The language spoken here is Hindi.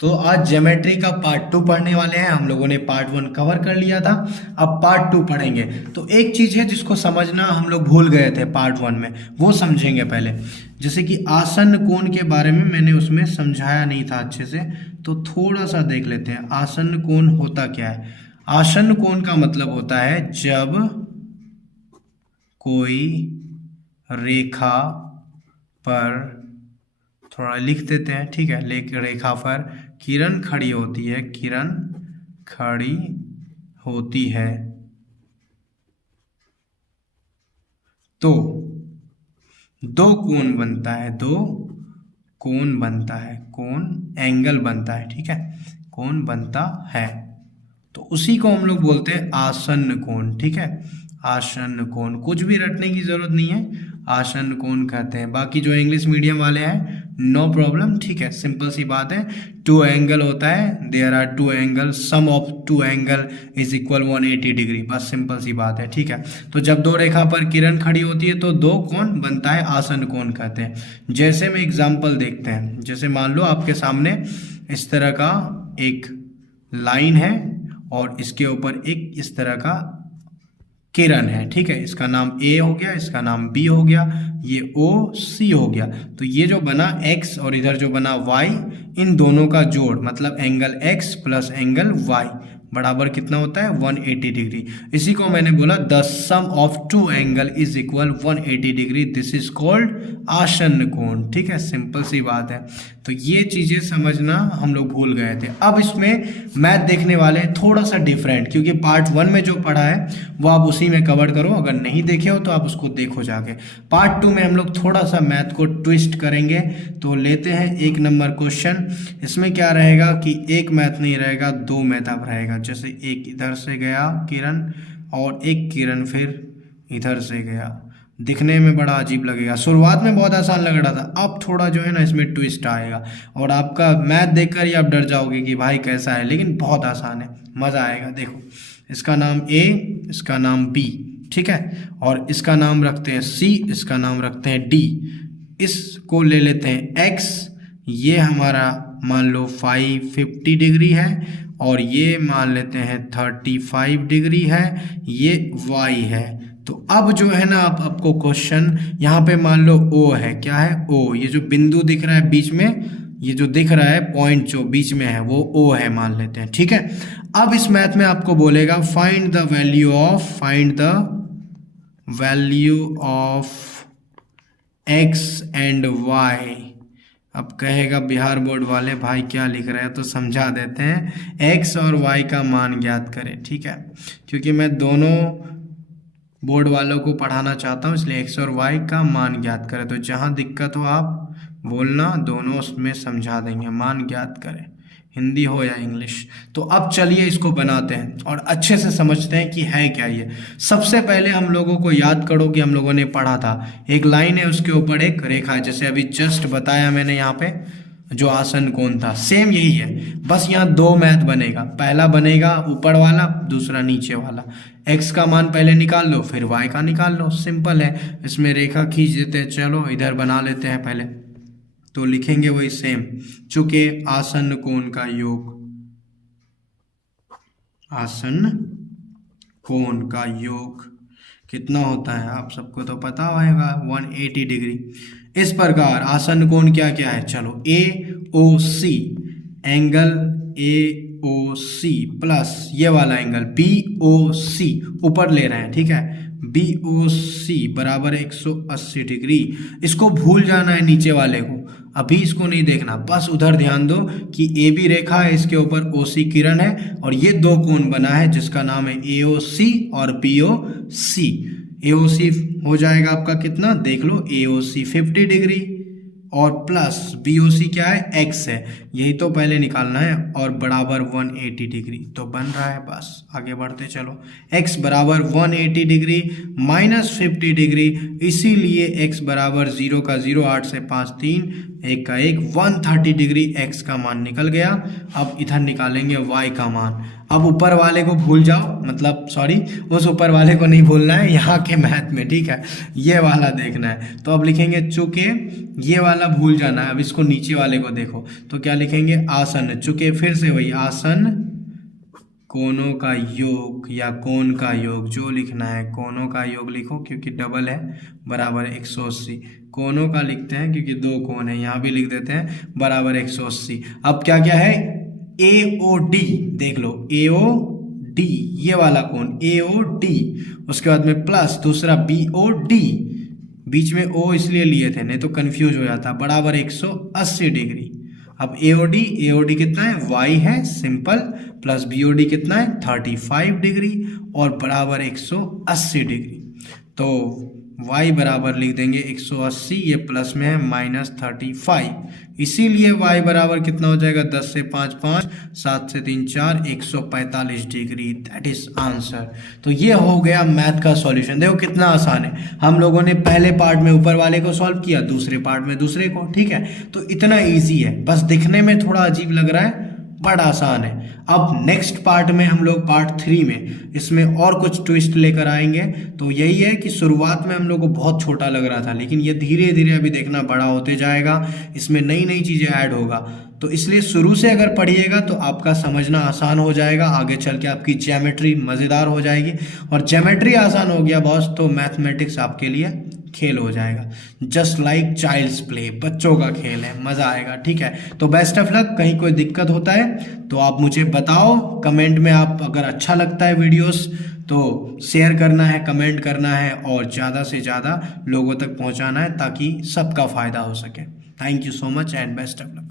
तो आज ज्योमेट्री का पार्ट 2 पढ़ने वाले हैं। हम लोगों ने पार्ट 1 कवर कर लिया था, अब पार्ट 2 पढ़ेंगे। तो एक चीज है जिसको समझना हम लोग भूल गए थे पार्ट 1 में, वो समझेंगे पहले। जैसे कि आसन कोण के बारे में मैंने उसमें समझाया नहीं था अच्छे से, तो थोड़ा सा देख लेते हैं। आसन कोण होता क्या है? आसन कोण का मतलब होता है जब कोई रेखा पर, थोड़ा लिख देते हैं, ठीक है, रेखा पर किरण खड़ी होती है, किरण खड़ी होती है, तो दो कोण बनता है, दो कोण बनता है, कोण एंगल बनता है, ठीक है, कोण बनता है। तो उसी को हम लोग बोलते हैं आसन्न कोण, ठीक है, आसन्न कोण। कुछ भी रटने की जरूरत नहीं है, आसन्न कोण कहते हैं। बाकी जो इंग्लिश मीडियम वाले हैं नो प्रॉब्लम, ठीक है, सिंपल सी बात है। टू एंगल होता है, there are two angle, sum of two angle is equal 180 degree, बस सिंपल सी बात है, ठीक है। तो जब दो रेखा पर किरण खड़ी होती है तो दो कोण बनता है, आसन्न कोण कहते हैं। जैसे में एग्जाम्पल देखते हैं, जैसे मान लो आपके सामने इस तरह का एक लाइन है और इसके ऊपर एक इस तरह का किरण है, ठीक है, इसका नाम ए हो गया, इसका नाम बी हो गया, ये ओ सी हो गया। तो ये जो बना एक्स और इधर जो बना वाई, इन दोनों का जोड़ मतलब angle x plus angle y बराबर कितना होता है? 180 डिग्री। इसी को मैंने बोला the sum of two angle is equal 180 degree, this is called आसन्न कोण, ठीक है, सिंपल सी बात है। तो ये चीजें समझना हम लोग भूल गए थे। अब इसमें मैथ देखने वाले हैं थोड़ा सा डिफरेंट, क्योंकि पार्ट 1 में जो पढ़ा है वो आप उसी में कवर करो, अगर नहीं देखे हो तो आप उसको देखो जाके। पार्ट 2 में हम लोग थोड़ा सा मैथ को ट्विस्ट करेंगे। तो लेते हैं 1 नंबर क्वेश्चन। इसमें क्या रहेगा कि एक मैथ नहीं रहेगा, दो मैथ अब रहेगा। जैसे एक इधर से गया किरण और एक किरण फिर इधर से गया, दिखने में बड़ा अजीब लगेगा। शुरुआत में बहुत आसान लग रहा था, अब थोड़ा जो है ना इसमें ट्विस्ट आएगा और आपका मैथ देखकर ही आप डर जाओगे कि भाई कैसा है, लेकिन बहुत आसान है, मज़ा आएगा। देखो, इसका नाम ए, इसका नाम बी, ठीक है, और इसका नाम रखते हैं सी, इसका नाम रखते हैं डी, इसको ले लेते हैं एक्स, ये हमारा मान लो 550 डिग्री है और ये मान लेते हैं 35 डिग्री है, ये y है। तो अब जो है ना आपको क्वेश्चन यहाँ पे मान लो O है, क्या है? O, ये जो बिंदु दिख रहा है बीच में, ये जो दिख रहा है पॉइंट जो बीच में है वो O है मान लेते हैं, ठीक है। अब इस मैथ में आपको बोलेगा find the value of x and y। अब कहेगा बिहार बोर्ड वाले भाई क्या लिख रहे हैं, तो समझा देते हैं। x और y का मान ज्ञात करें, ठीक है, क्योंकि मैं दोनों बोर्ड वालों को पढ़ाना चाहता हूँ, इसलिए x और y का मान ज्ञात करें। तो जहाँ दिक्कत हो आप बोलना, दोनों उसमें समझा देंगे। मान ज्ञात करें, हिंदी हो या इंग्लिश। तो अब चलिए इसको बनाते हैं और अच्छे से समझते हैं कि है क्या ये। सबसे पहले हम लोगों को याद करो कि हम लोगों ने पढ़ा था, एक लाइन है उसके ऊपर एक रेखा है, जैसे अभी जस्ट बताया मैंने यहाँ पे जो आसन्न कोण था, सेम यही है, बस यहाँ दो मैथ बनेगा। पहला बनेगा ऊपर वाला, दूसरा नीचे वाला। एक्स का मान पहले निकाल लो, फिर वाई का निकाल लो, सिंपल है। इसमें रेखा खींच देते हैं, चलो इधर बना लेते हैं पहले, तो लिखेंगे वही सेम। चूंकि आसन्न कोण का योग, आसन्न कोण का योग कितना होता है आप सबको तो पता होगा, 180 डिग्री। इस प्रकार आसन्न कोण क्या क्या है, चलो ए ओ सी, angle A O C plus ये वाला एंगल बी ओ सी ऊपर ले रहे हैं, ठीक है, बी ओ सी बराबर 180 डिग्री। इसको भूल जाना है नीचे वाले को, अभी इसको नहीं देखना, बस उधर ध्यान दो कि ए बी रेखा है, इसके ऊपर ओ सी किरण है और ये दो कोण बना है जिसका नाम है ए ओ सी और बी ओ सी। ए ओ सी हो जाएगा आपका कितना, देख लो, ए ओ सी 50 डिग्री और प्लस बी ओ सी क्या है, एक्स है, यही तो पहले निकालना है, और बराबर 180 डिग्री। तो बन रहा है, बस आगे बढ़ते चलो। x बराबर 180 डिग्री माइनस 50 डिग्री, इसीलिए x बराबर 0 का 0, 8 से 5 3, एक का एक, 130 डिग्री x का मान निकल गया। अब इधर निकालेंगे y का मान। अब ऊपर वाले को भूल जाओ, मतलब सॉरी, उस ऊपर वाले को नहीं भूलना है यहाँ के मैथ में, ठीक है, ये वाला देखना है। तो अब लिखेंगे चूंकि ये वाला भूल जाना है। अब इसको नीचे वाले को देखो तो क्या लिखेंगे, आसन, चूंकि फिर से वही आसन कोनों का योग या कोण का योग, जो लिखना है कोनों का योग लिखो क्योंकि डबल है, बराबर 180। कोनों का लिखते हैं क्योंकि दो कोण है, यहाँ भी लिख देते हैं बराबर 180। अब क्या क्या है, AOD देख लो, AOD ये वाला कोण AOD, उसके बाद में प्लस दूसरा BOD, बीच में O इसलिए लिए थे नहीं तो कंफ्यूज हो जाता, बराबर 180 डिग्री। अब AOD कितना है, y है सिंपल, प्लस BOD कितना है 35 डिग्री और बराबर 180 डिग्री। तो y बराबर लिख देंगे 180, ये प्लस में है -35, इसीलिए y बराबर कितना हो जाएगा, 10 से 5 5, 7 से 3 4, 145 डिग्री। That is answer. तो ये हो गया मैथ का सॉल्यूशन। देखो कितना आसान है, हम लोगों ने पहले पार्ट में ऊपर वाले को सॉल्व किया, दूसरे पार्ट में दूसरे को, ठीक है। तो इतना इजी है, बस दिखने में थोड़ा अजीब लग रहा है, बड़ा आसान है। अब नेक्स्ट पार्ट में हम लोग पार्ट 3 में इसमें और कुछ ट्विस्ट लेकर आएंगे। तो यही है कि शुरुआत में हम लोग को बहुत छोटा लग रहा था, लेकिन ये धीरे धीरे अभी देखना बड़ा होते जाएगा, इसमें नई नई चीज़ें ऐड होगा। तो इसलिए शुरू से अगर पढ़िएगा तो आपका समझना आसान हो जाएगा, आगे चल के आपकी ज्योमेट्री मज़ेदार हो जाएगी। और ज्योमेट्री आसान हो गया बॉस तो मैथमेटिक्स आपके लिए खेल हो जाएगा, जस्ट लाइक चाइल्ड्स प्ले, बच्चों का खेल है, मज़ा आएगा, ठीक है। तो बेस्ट ऑफ लक। कहीं कोई दिक्कत होता है तो आप मुझे बताओ कमेंट में। आप अगर अच्छा लगता है वीडियोस तो शेयर करना है, कमेंट करना है और ज़्यादा से ज़्यादा लोगों तक पहुंचाना है ताकि सबका फ़ायदा हो सके। Thank you so much and best of luck.